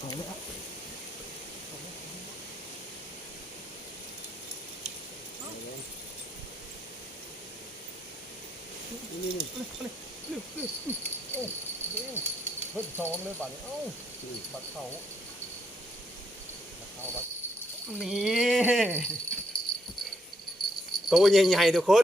เอาไหมครับนี่โอ้เด้งเพิ่มซองเลยป่ะเนี่ยเอ้าบัดเขาบัดนี่โตใหญ่ๆทุกคน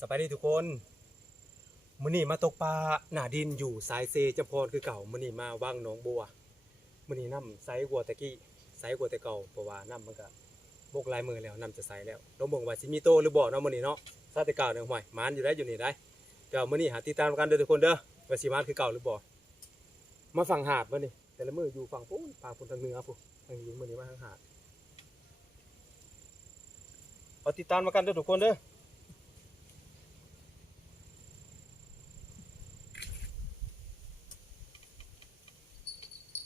สบายดีทุกคนมื้อนี้มาตกปลาหน้าดินอยู่สายเซจำพรคือเก่ามื้อนี้มาว่างหนองบัวมื้อนี้น้ำใสกว่าตะกี้ใสกว่าแต่เก่าเพราะว่าน้ำมันก็บกลายมือแล้วน้ำจะใสแล้วลองเบิ่งว่าสิมีโตหรือบ่เนาะมื้อนี้เนาะซาแต่เก่าเนี่ยห่วยมานอยู่ได้อยู่นี่ได้เดี๋ยวมื้อนี้หาติดตามกันเด้อทุกคนเด้อว่าสิมานคือเก่าหรือบ่มาฝั่งหาดมื้อนี้แต่ละมื้ออยู่ฝั่งพุ่นทางเหนือพุ่นทางอยู่มื้อนี้มาทางหาดเอาติดตามมากันเด้อทุกคนเด้อ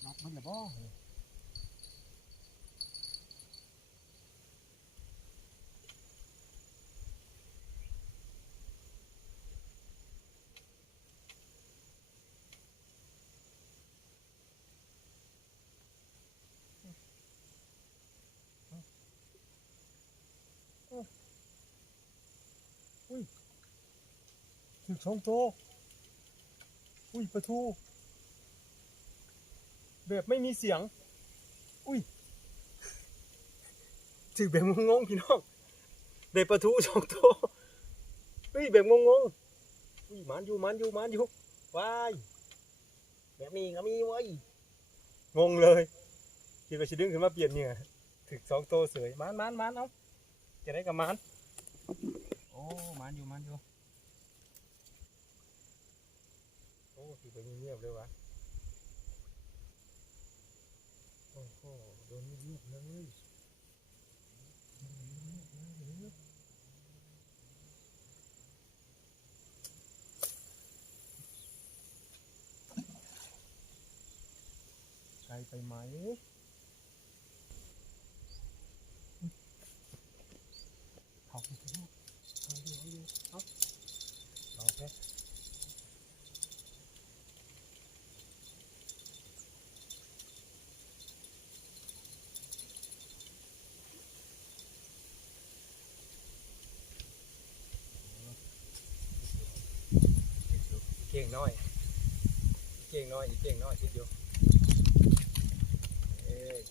รับมันละบ่อุ้ยถึง2 ตัวอุ้ยปลาทูแบบไม่มีเสียงอุ้ยถึงแบบงงๆพี่น้องได้ปลาทู2 ตัวอุ้ยแบบงงๆอุ้ยมันอยู่ว้ายแบบนี้ก็มีเว้ยงงเลยคิดว่าสิดึงขึ้นมาเปลี่ยนเนี่ยถึง2 ตัวเสยมันเอาจะได้กับมันโอ้มันอยู่โอ้คือไปเงียบๆเลยวะโอ้โหโดนเงียบเลยไกลไปไหมเอาไปดูเอาแค่เก่งน้อยคิดอยู่เอ้ย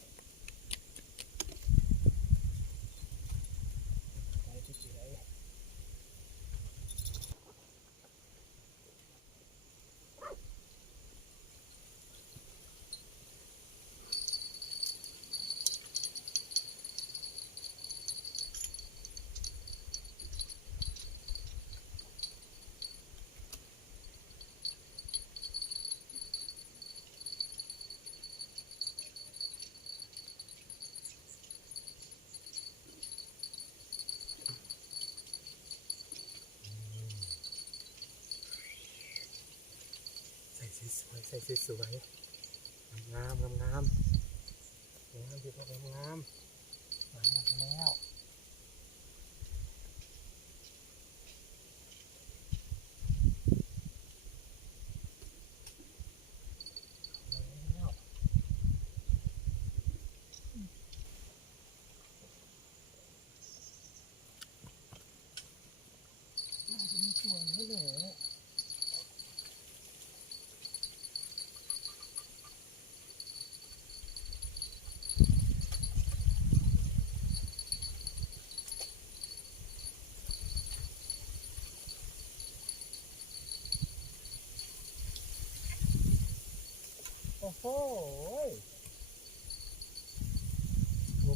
ใส่สวยงามดีพวกงามมาแล้วน่าจะมีตัวนี้เลยโอ้โห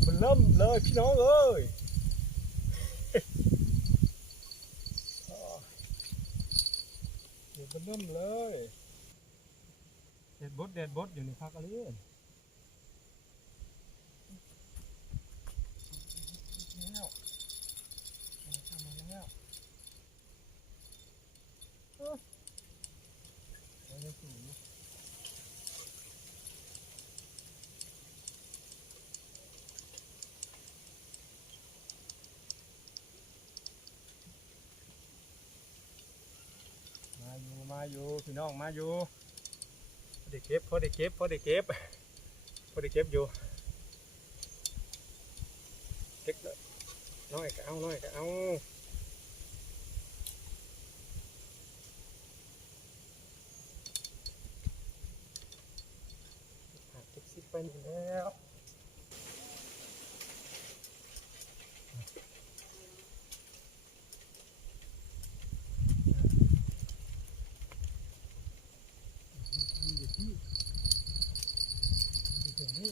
มันเริ่มเลยพี่น้องเอ้ยมันเริ่มเลยเด็ดบดอยู่ในพักอะไรแล้วทำมาแล้วไม่สูง อยู่พี่น้องมาอยู่พอได้เก็บพอได้เก็บพอได้เก็บพอได้เก็บอยู่เล็กน้อยก็เอาน้อยก็เอาเก็บซิปไปนี่แล้วอยู่ที่ตรงนี้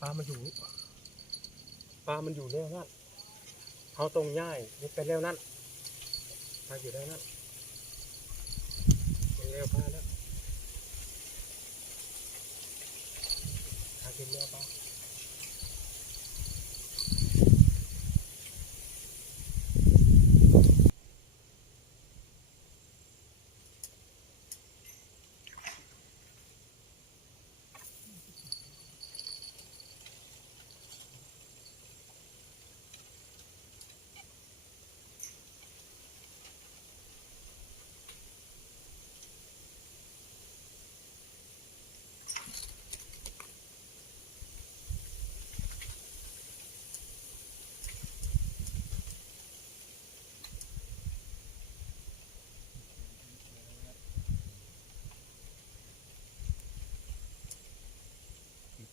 ปลามันอยู่ปลามันอยู่แล้วนั่นเอาตรงย่ายนี่ไปแล้วนั่นปลาอยู่แล้วนั่นมันแล้วปลาแล้วหากินแล้วปลา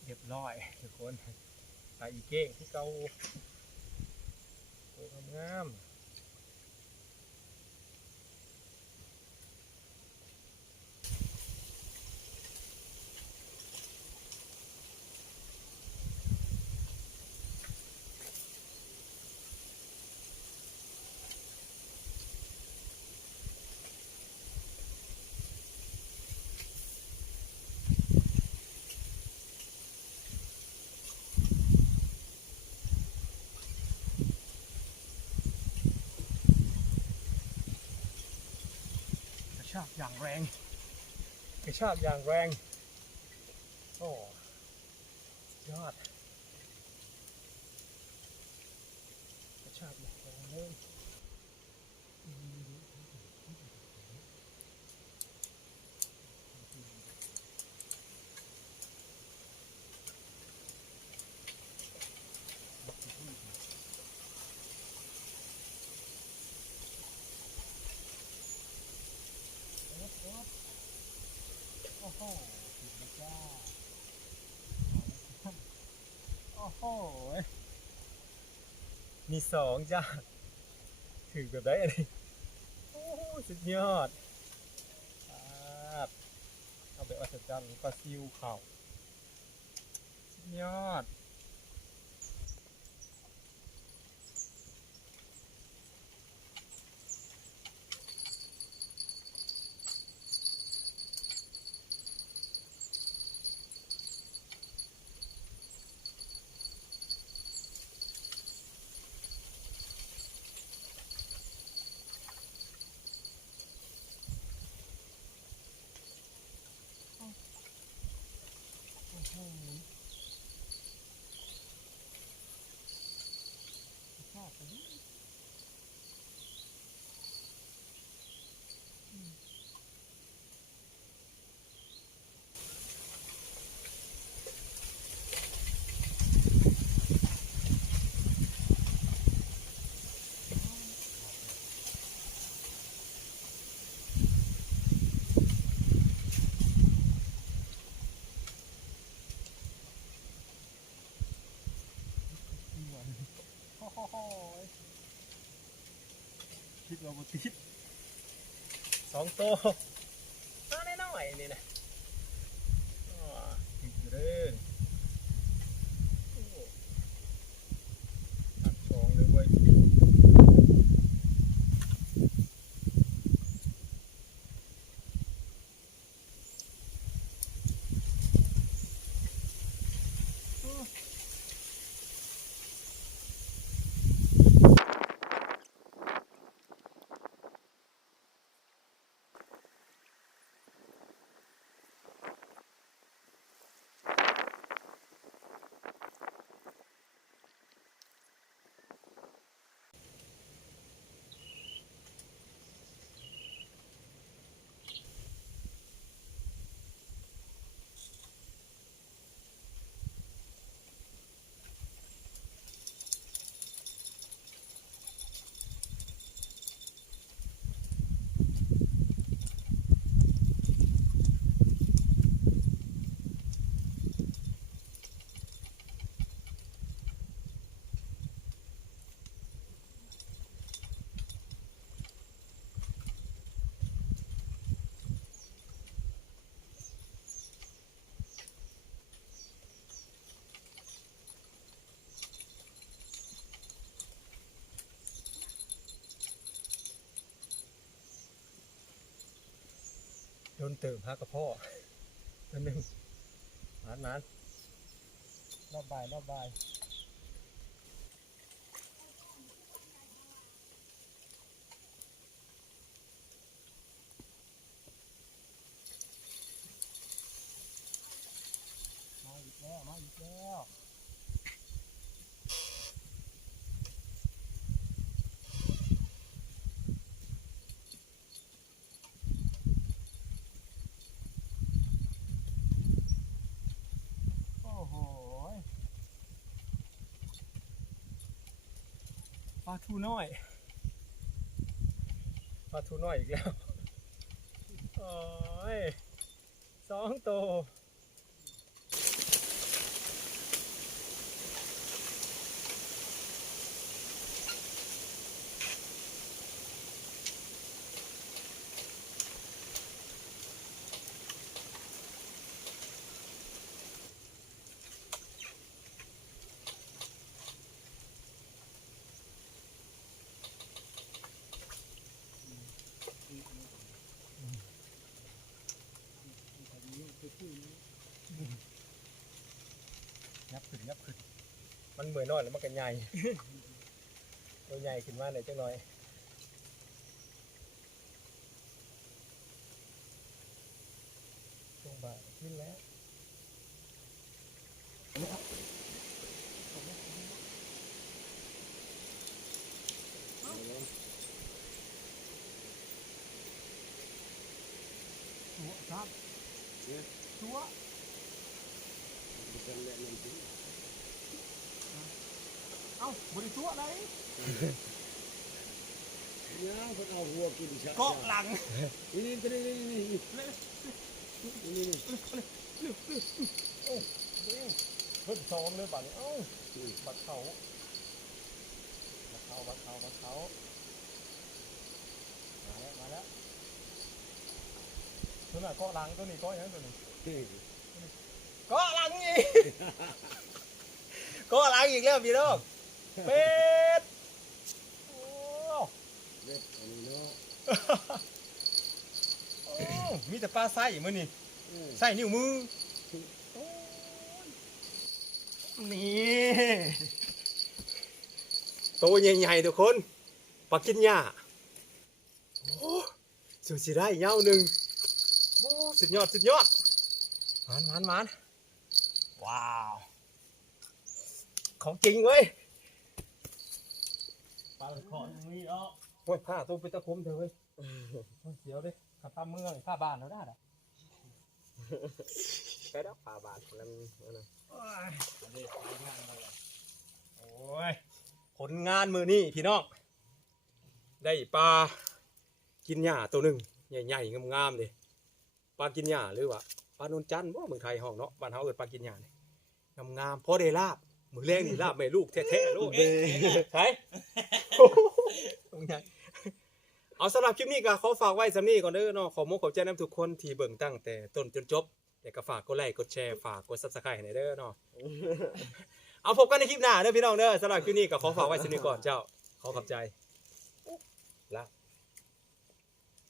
เรียบร้อยทุกคนปลาอีเก้งที่เก่าโอ้งามกระชากอย่างแรงกระชากอย่างแรงโอ้ยอดกระชากอย่างแรงเลยโอ้โหสุดยอดจ้าโอ้โหมีสองจ้าถือแบบได้อะไรโอ้สุดยอดครับเอาไปอัศจรรย์ปลาซิวเข่าสุดยอดโอ้โหชอบเลยโอ้โหคิดว่าบ่ติดสองตัวมาแน่นอยนี่นะติดอยู่เด้อโอ้ตัดสองเลยเว้ย นเติมฮักกับพ่อตัวหนึ่งนานรอบบ่ายมาอีกแล้วโอ้โหปลาทูน้อยอีกแล้วโอ้ย2 ตัวยับขึ้นมันเหมือนน้อยแล้วมันก็ใหญ่ ตัวใหญ่ขึ้นมาหน่อยจังหน่อยตรงบ่าขึ้นแล้วตัวครับตัวเอ้าบริตัวอะไร ย่างเขาเอาหัวกินชา เกาะหลัง นี่โอ้เพิ่มซองเลยบัดนี้เอ้าบัดเขามาแล้วตัวน่ะเกาะหลังตัวนี้เกาะยังตัวนี้เกาะหลังอีกเกาะหลังอีกแล้วพี่น้องเป็ดโอ้ เล็ดอันนี้เนาะ โอ้มีแต่ปลาไส้มื้อนี่ไส้นิ้วมือนี่ตัวใหญ่ๆทุกคนปลากินหญ้าโอ้สุดได้ยาวหนึ่งโอ้สุดยอดมันว้าวของจริงเว้ยปลาขอนมีอ๋อโอ้ยผ้าตัวเป็นตะคมเถอะเว้ยเดี๋ยวดิขับตามเมืองผ้าบ้านเราได้หรอใช่แล้วผ้าบ้านนั่นโอ้ยผลงานมือนี่พี่น้องได้ปลากินหญ้าตัวหนึ่งใหญ่ๆงามๆดิปลากินหญ้าหรือว่าปลาโนนจันทร์เมืองไทยห้องเนาะบ้านเฮาเกิดปลากินหญ้าเนี่ยงามๆพอได้ลาบมือแรงนี่ลาบแม่ลูกแท้ๆลูกใช่เอาสำหรับคลิปนี้ก็ขอฝากไว้สำนี้ก่อนเด้อเนาะขอขอบใจทุกคนที่เบิ่งตั้งแต่ต้นจนจบแต่ก็ฝากกดไลค์กดแชร์ฝากกด Subscribe ให้เด้อเนาะเอาพบกันในคลิปหน้าเด้อพี่น้องเด้อสำหรับคลิปนี้ก็ขอฝากไว้สำนี้ก่อนเจ้าขอขอบใจ